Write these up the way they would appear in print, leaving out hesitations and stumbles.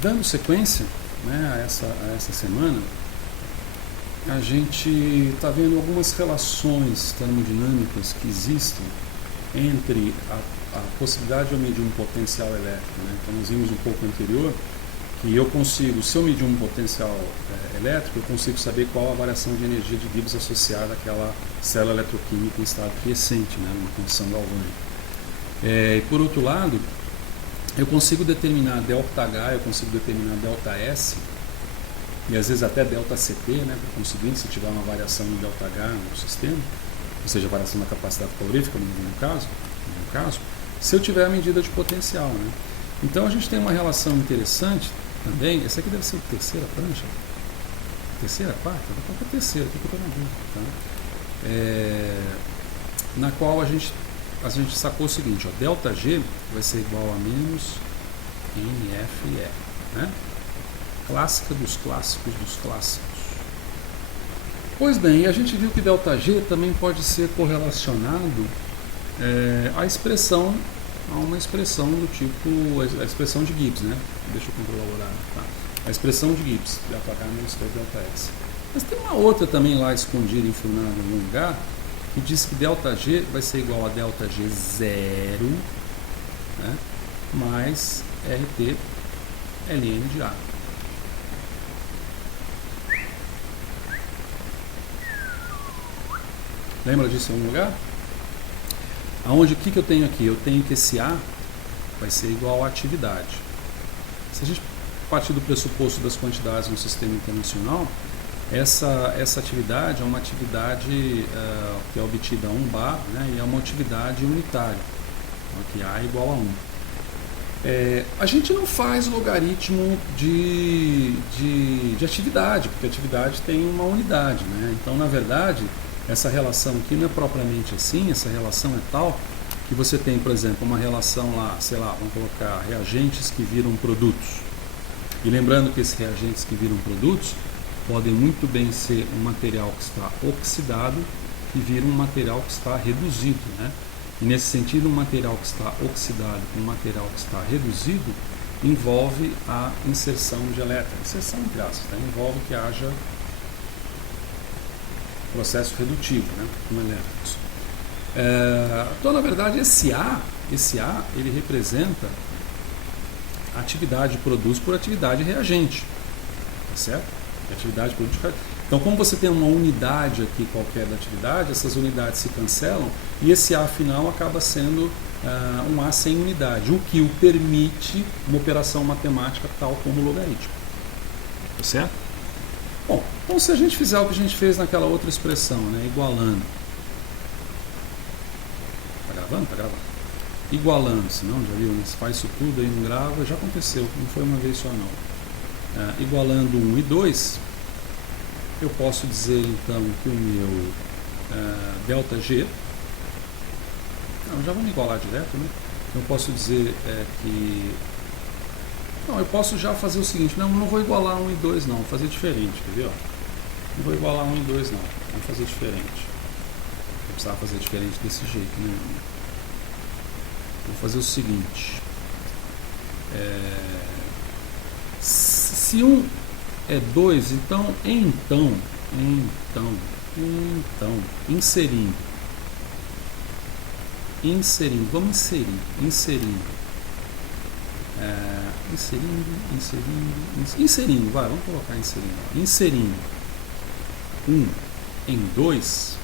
Dando sequência, né, a essa semana, a gente está vendo algumas relações termodinâmicas que existem entre a possibilidade de eu medir um potencial elétrico. Né? Então nós vimos um pouco anterior que eu consigo, se eu medir um potencial elétrico, eu consigo saber qual a variação de energia de Gibbs associada àquela célula eletroquímica em estado quiescente, né, numa condição galvânica. E por outro lado, eu consigo determinar ΔH, eu consigo determinar ΔS, e às vezes até ΔCT, né, para conseguir, se tiver uma variação em ΔH no sistema, ou seja, variação da capacidade calorífica no caso, se eu tiver a medida de potencial. Né. Então a gente tem uma relação interessante também, essa aqui deve ser a terceira prancha, terceira, quarta, vou colocar a terceira, aqui que eu estou na dúvida, tá? Na qual a gente sacou o seguinte, ó, ΔG vai ser igual a menos NFE, né? Clássica dos clássicos dos clássicos. Pois bem, a gente viu que ΔG também pode ser correlacionado à expressão, a uma expressão do tipo, a expressão de Gibbs, né? Deixa eu controlar o horário, tá? A expressão de Gibbs, ΔH menos ΔS. Mas tem uma outra também lá escondida, enfurnada em algum lugar, que diz que ΔG vai ser igual a ΔG zero, né, mais RT ln de A. Lembra disso em algum lugar? Aonde, o que eu tenho aqui? Eu tenho que esse A vai ser igual a atividade. Se a gente partir do pressuposto das quantidades no sistema internacional, essa atividade é uma atividade que é obtida a 1 bar, né, e é uma atividade unitária, que A é igual a 1. A gente não faz logaritmo de atividade, porque a atividade tem uma unidade. Né? Então, na verdade, essa relação aqui não é propriamente assim, essa relação é tal que você tem, por exemplo, uma relação lá, sei lá, vamos colocar reagentes que viram produtos. E lembrando que esses reagentes que viram produtos podem muito bem ser um material que está oxidado e vira um material que está reduzido. Né? E nesse sentido, um material que está oxidado com um material que está reduzido envolve a inserção de elétrons. Inserção entre aspas, tá? Envolve que haja processo redutivo, né, com elétrons. Então, na verdade, esse A ele representa a atividade produz por atividade reagente, tá certo? Atividade produz. Então, como você tem uma unidade aqui qualquer da atividade, essas unidades se cancelam e esse A final acaba sendo um A sem unidade, o que o permite uma operação matemática tal como o logaritmo, tá certo? Bom, então se a gente fizer o que a gente fez naquela outra expressão, né, igualando. Tá gravando? Tá gravando. Igualando, senão já viu, né, se faz isso tudo aí não grava, já aconteceu, não foi uma vez só não. Igualando 1 e 2, eu posso dizer então que o meu ΔG, já vamos igualar direto, né? Eu posso dizer que não, eu posso já fazer o seguinte, não vou igualar 1 e 2 não, vou fazer diferente, quer ver? Ó? Não vou igualar 1 e 2 não, vamos fazer diferente. Eu precisava fazer diferente desse jeito, né? Vou fazer o seguinte, se 1 é 2, então inserindo, vamos inserindo, vai, vamos colocar inserindo 1 em 2,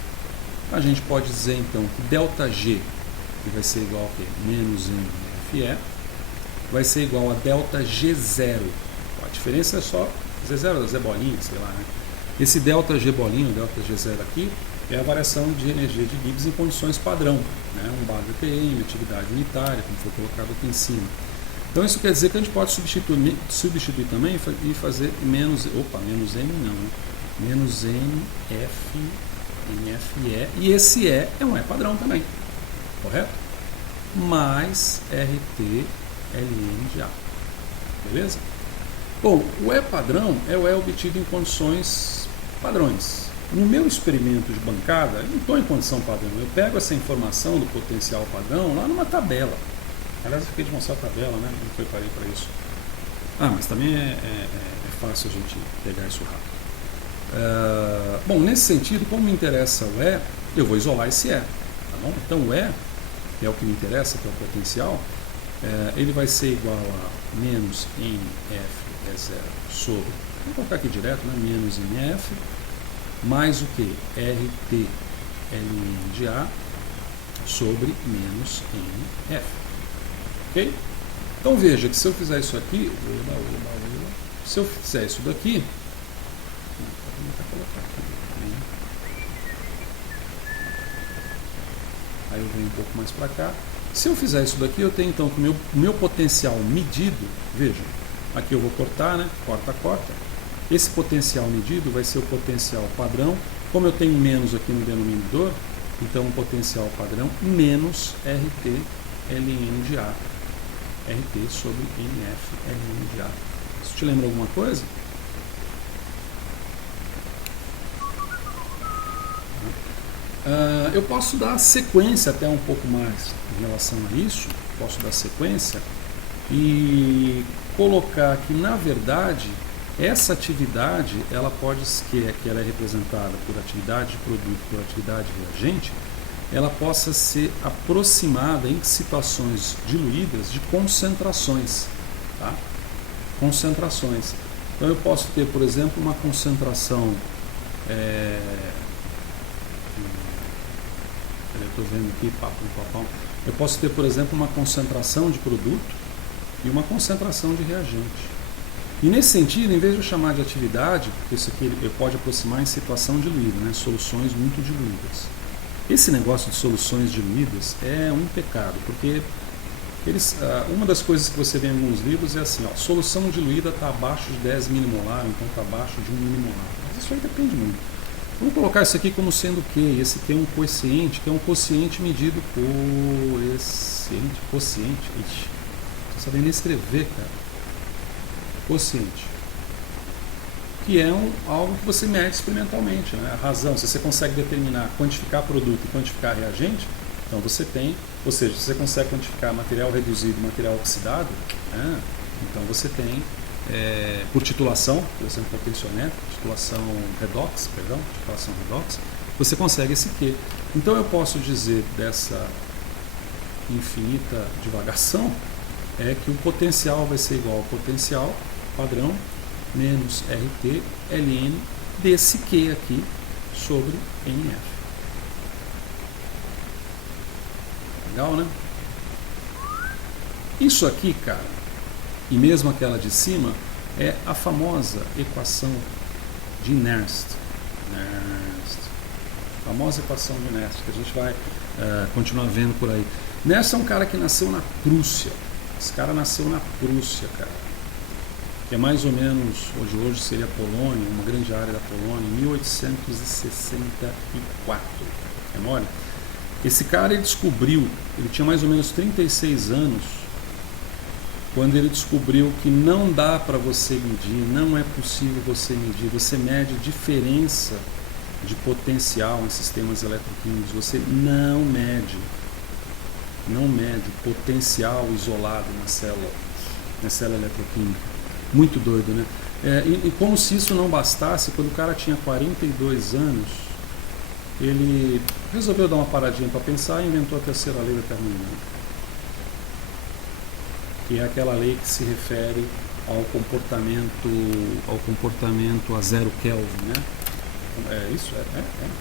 a gente pode dizer então que ΔG, que vai ser igual a quê? Menos NFE, vai ser igual a ΔG0. A diferença é só Z0, Z bolinha, sei lá, né? Esse ΔG bolinha, ΔG0 aqui, é a variação de energia de Gibbs em condições padrão, né? 1 bar ppm, atividade unitária, como foi colocado aqui em cima. Então isso quer dizer que a gente pode substituir também e fazer menos N não, né? Menos NFE, e esse E é um E padrão também, correto? Mais RT ln de A, beleza? Bom, o E padrão é o E obtido em condições padrões. No meu experimento de bancada, eu não estou em condição padrão, eu pego essa informação do potencial padrão lá numa tabela. Aliás, eu fiquei de mostrar a tabela, né? Não preparei para isso. Mas também é fácil a gente pegar isso rápido. Bom, nesse sentido, como me interessa o E, eu vou isolar esse E. Tá bom? Então o E, que é o que me interessa, que é o potencial, ele vai ser igual a menos NF sobre, vou colocar aqui direto, né? Menos NF, mais o que? RT Ln de A sobre menos NF. Ok? Então veja que se eu fizer isso aqui, se eu fizer isso daqui, aí eu venho um pouco mais para cá. Se eu fizer isso daqui, eu tenho então que o meu potencial medido, veja, aqui eu vou cortar, né? Corta. Esse potencial medido vai ser o potencial padrão. Como eu tenho menos aqui no denominador, então o potencial padrão menos RT Ln de A. RT sobre NF Ln de A. Isso te lembra alguma coisa? Eu posso dar sequência até um pouco mais em relação a isso. Posso dar sequência e colocar que, na verdade, essa atividade, ela pode que ela é representada por atividade de produto, por atividade de reagente, ela possa ser aproximada em situações diluídas de concentrações. Tá? Concentrações. Então eu posso ter, por exemplo, uma concentração. Eu estou vendo aqui, papão. Eu posso ter, por exemplo, uma concentração de produto e uma concentração de reagente. E nesse sentido, em vez de eu chamar de atividade, porque isso aqui ele pode aproximar em situação diluída, né? Soluções muito diluídas. Esse negócio de soluções diluídas é um pecado, porque uma das coisas que você vê em alguns livros é assim, solução diluída está abaixo de 10 milimolar, então está abaixo de 1 milimolar. Mas isso aí depende muito. Vamos colocar isso aqui como sendo o quê? Esse aqui é um quociente, que é um quociente medido quociente. Ixi, não tô sabendo nem escrever, cara. Quociente. Que é algo que você mede experimentalmente, né? A razão, se você consegue determinar, quantificar produto e quantificar reagente, então você tem, ou seja, se você consegue quantificar material reduzido e material oxidado, então você tem, por titulação, por exemplo, potenciômetro, titulação redox, você consegue esse Q. Então eu posso dizer dessa infinita divagação que o potencial vai ser igual ao potencial padrão menos RT Ln desse Q aqui sobre NF. Legal, né? Isso aqui, cara, e mesmo aquela de cima, é a famosa equação de Nernst. A famosa equação de Nernst, que a gente vai continuar vendo por aí. Nernst é um cara que nasceu na Prússia. Esse cara nasceu na Prússia, cara. Que é mais ou menos, hoje seria a Polônia, uma grande área da Polônia, em 1864. É mole? Esse cara ele tinha mais ou menos 36 anos, quando ele descobriu que não dá para você medir, não é possível você medir, você mede diferença de potencial em sistemas eletroquímicos, você não mede potencial isolado na célula eletroquímica. Muito doido, né? E como se isso não bastasse, quando o cara tinha 42 anos, ele resolveu dar uma paradinha para pensar e inventou a terceira lei da termodinâmica, que é aquela lei que se refere ao comportamento a 0 Kelvin, né?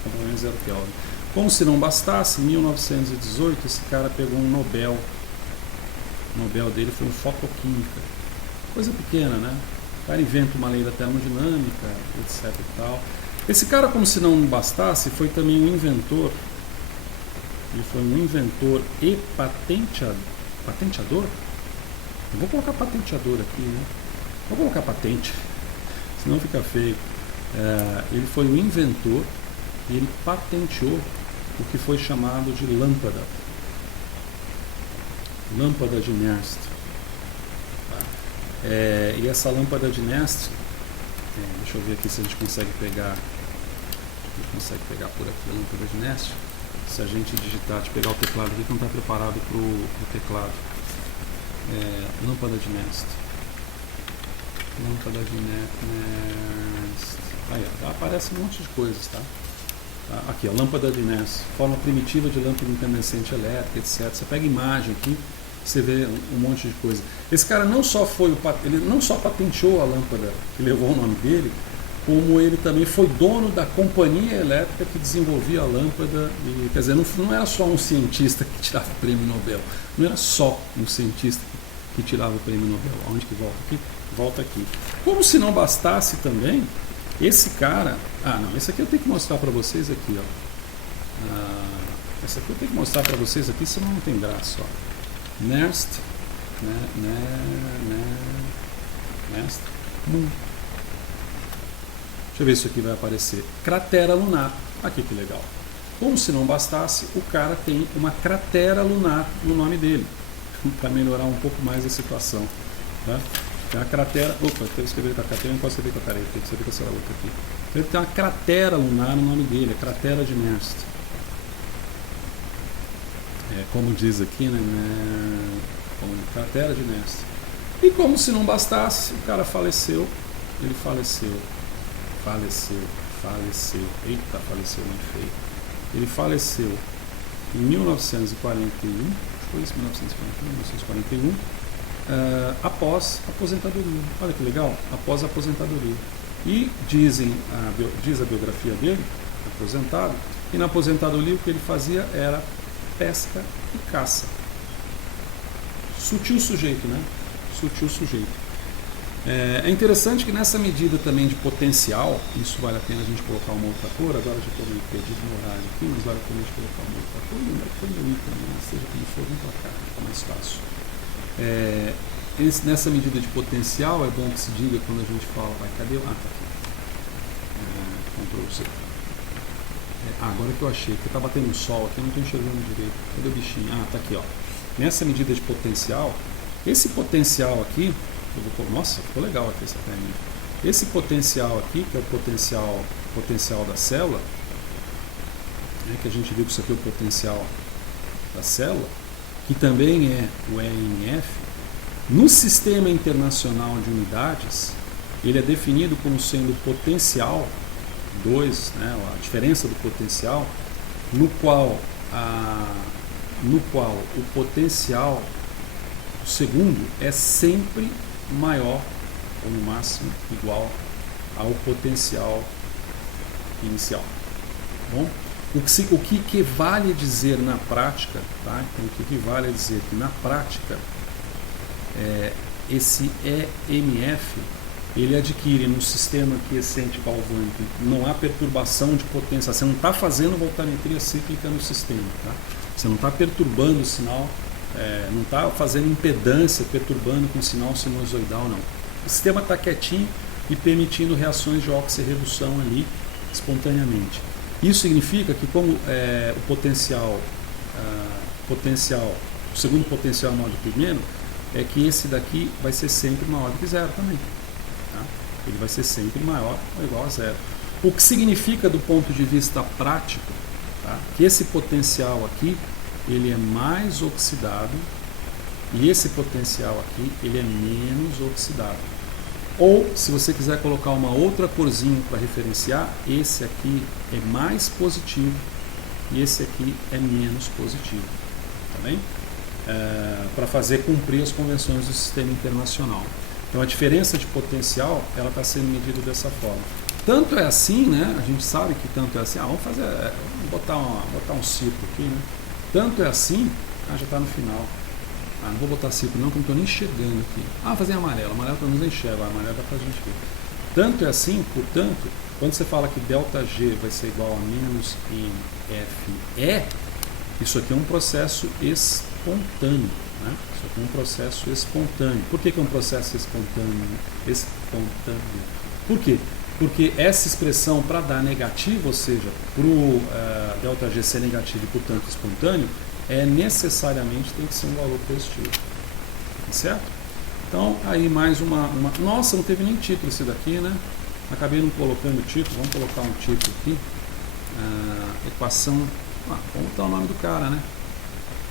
Comportamento 0 Kelvin. Como se não bastasse, em 1918 esse cara pegou um Nobel. O Nobel dele foi em fotoquímica. Coisa pequena, né? O cara inventa uma lei da termodinâmica, etc e tal. Esse cara, como se não bastasse, foi também um inventor. Ele foi um inventor e patenteador? Eu vou colocar patenteador aqui, né? Vou colocar patente, senão fica feio. Ele foi um inventor e ele patenteou o que foi chamado de lâmpada de Nernst. E essa lâmpada de Nernst, deixa eu ver aqui se a gente consegue pegar por aqui a lâmpada de Nernst. Se a gente digitar, de pegar o teclado aqui que não está preparado para o teclado. Lâmpada de Nernst. Lâmpada de Nernst. Aí, ó, aparece um monte de coisas, tá? Aqui, a lâmpada de Nernst, forma primitiva de lâmpada incandescente elétrica, etc. Você pega imagem aqui, você vê um monte de coisa. Esse cara não só ele não só patenteou a lâmpada que levou o nome dele, como ele também foi dono da companhia elétrica que desenvolvia a lâmpada. E, quer dizer, não era só um cientista que tirava o prêmio Nobel, não era só um cientista que tirava o prêmio Nobel. Onde que volta aqui? Volta aqui. Como se não bastasse também, esse cara... não, esse aqui eu tenho que mostrar para vocês aqui, ó. Esse aqui eu tenho que mostrar para vocês aqui, senão não tem graça, ó. Nernst Moon. Deixa eu ver se isso aqui vai aparecer. Cratera lunar. Aqui que legal. Como se não bastasse, o cara tem uma cratera lunar no nome dele, para melhorar um pouco mais a situação. Tá? Tem uma cratera. Opa, eu tenho que escrever com a cratera, não posso escrever com a tarefa, tem que escrever com essa outra aqui. Então, ele tem uma cratera lunar no nome dele, a cratera de Nernst. Como diz aqui, né? Como cratera de Nernst. E como se não bastasse, o cara faleceu. Ele faleceu. Eita, faleceu bem feio. Ele faleceu em 1941, foi isso, 1941, após a aposentadoria. Olha que legal, após a aposentadoria. E diz a biografia dele, aposentado, e na aposentadoria o que ele fazia era pesca e caça. Sutil sujeito, né? Sutil sujeito. É interessante que nessa medida também de potencial, isso vale a pena a gente colocar uma outra cor, agora já estou meio perdido no horário aqui, mas vale a pena a gente colocar uma outra cor, lembra que foi meu item, né? Seja como for, vem para cá, fica mais fácil. Nessa medida de potencial, é bom que se diga quando a gente fala, cadê? Tá aqui. Ctrl C. Agora que eu achei, porque está batendo um sol aqui, eu não estou enxergando direito. Cadê o bichinho? Tá aqui, ó. Nessa medida de potencial, esse potencial aqui, nossa, ficou legal aqui essa técnica. Esse potencial aqui, que é o potencial da célula, né, que a gente viu que isso aqui é o potencial da célula, que também é o ENF, no Sistema Internacional de Unidades, ele é definido como sendo potencial 2, né, a diferença do potencial, no qual o potencial segundo é sempre maior ou no máximo igual ao potencial inicial. Bom, o que equivale a dizer na prática, tá? Então, o que equivale a dizer que na prática esse EMF ele adquire no sistema quiescente galvânico, não há perturbação de potência, você não está fazendo voltametria cíclica no sistema, tá? Você não está perturbando o sinal, não está fazendo impedância, perturbando com sinal sinusoidal, não. O sistema está quietinho e permitindo reações de oxirredução ali espontaneamente. Isso significa que como o potencial, o segundo potencial é maior do que o primeiro, é que esse daqui vai ser sempre maior do que zero também. Tá? Ele vai ser sempre maior ou igual a zero. O que significa do ponto de vista prático, tá? Que esse potencial aqui ele é mais oxidado e esse potencial aqui ele é menos oxidado. Ou, se você quiser colocar uma outra corzinha para referenciar, esse aqui é mais positivo e esse aqui é menos positivo. Tá bem? Para fazer cumprir as convenções do sistema internacional. Então a diferença de potencial ela está sendo medida dessa forma. Tanto é assim, né? A gente sabe que tanto é assim. Vamos botar um círculo aqui, né? Tanto é assim, já está no final. Não vou botar círculo não, porque não estou nem enxergando aqui. Fazer amarelo pelo menos eu enxergo, amarelo dá para a gente ver. Tanto é assim, portanto, quando você fala que ΔG vai ser igual a menos MFE, isso aqui é um processo espontâneo. Né? Isso aqui é um processo espontâneo. Por que é um processo espontâneo? Por quê? Porque essa expressão para dar negativo, ou seja, para o ΔG ser negativo e, portanto, espontâneo, necessariamente tem que ser um valor positivo. Tá certo? Então, aí mais uma... Nossa, não teve nem título esse daqui, né? Acabei não colocando o título. Vamos colocar um título aqui. Equação... vamos botar o nome do cara, né?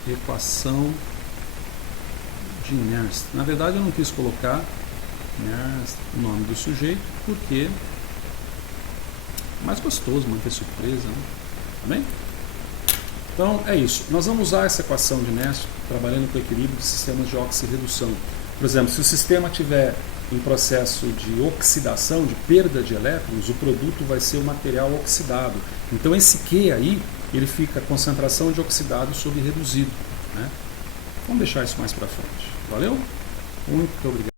Equação de Nernst. Na verdade, eu não quis colocar né, o nome do sujeito, porque é mais gostoso manter surpresa, né? Tá bem? Então é isso. Nós vamos usar essa equação de Nernst trabalhando com o equilíbrio de sistemas de oxirredução. Por exemplo, se o sistema tiver em processo de oxidação, de perda de elétrons, o produto vai ser o material oxidado. Então esse Q aí, ele fica concentração de oxidado sobre reduzido, né? Vamos deixar isso mais para frente. Valeu? Muito obrigado.